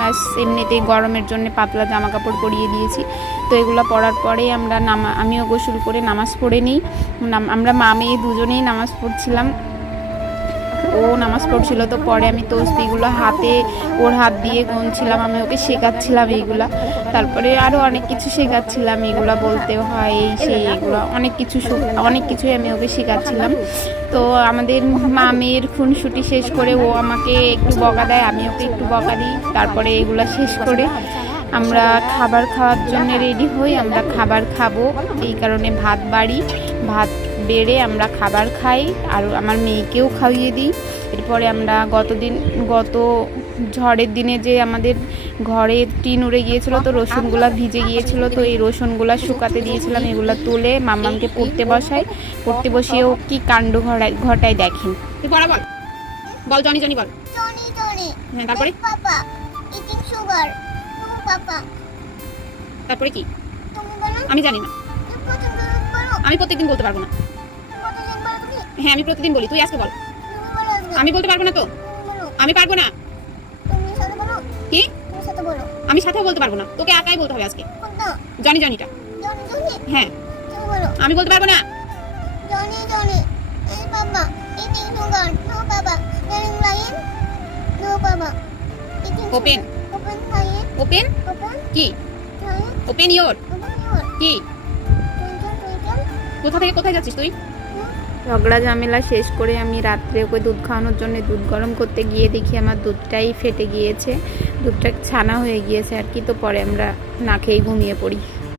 ব্যাস এমনিতেই গরমের জন্য পাতলা জামা কাপড় পরিয়ে দিয়েছি। তো এগুলো পরার পরেই আমরা আমিও গোসল করে নামাজ পড়ে নিই। আমরা মা মেয়ে দুজনেই নামাজ পড়ছিলাম, ও নামাজ পড়ছিল। তো পরে আমি তসবিগুলো ওর হাত দিয়ে গুনছিলাম, আমি ওকে শেখাচ্ছিলাম এইগুলা। তারপরে আরও অনেক কিছু শেখাচ্ছিলাম, এগুলা বলতে হয় এই সেই, এগুলো অনেক কিছুই আমি ওকে শেখাচ্ছিলাম। তো আমাদের মা মেয়ের খুনসুটি শেষ করে ও আমাকে একটু বকা দেয়, আমি ওকে একটু বকা দিই। তারপরে এগুলা শেষ করে আমরা খাবার খাওয়ার জন্য রেডি হই। আমরা খাবার খাবো, এই কারণে ভাত বেড়ে আমরা খাবার খাই, আর আমার মেয়েকেও খাইয়ে দিই। এরপরে আমরা গত ঝড়ের দিনে যে আমাদের ঘরে টিন উড়ে গিয়েছিল, তো রসুনগুলা ভিজে গিয়েছিল, তো এই রসুনগুলা শুকাতে দিয়েছিলাম। এগুলা তুলে মাম্মামকে পড়তে বসিয়েও কি কাণ্ড ঘটায় দেখেন। তুই পড়া বল জনি বল। হ্যাঁ, তারপরে তারপরে কি আমি জানি না, আমি প্রত্যেকদিন বলতে পারবো না। হ্যাঁ, আমি প্রতিদিন বলি, তুই আজকে বল। আমি বলতে পারবো না, তো আমি পারবো না। কি আমি সাথেও বলতে পারবো না, তোকে একাই বলতে হবে আজকে। জনিটা হ্যাঁ, আমি বলতে পারবো না। ওপেন কি? ওপেন ইয়োর কি? কোথা থেকে কোথায় যাচ্ছিস তুই? ঝগড়া ঝামেলা শেষ করে আমি রাত্রে ওকে দুধ খাওয়ানোর জন্য দুধ গরম করতে গিয়ে দেখি আমার দুধটাই ফেটে গিয়েছে, দুধটা ছানা হয়ে গিয়েছে আর কি। তো পরে আমরা না খেয়েই ঘুমিয়ে পড়ি।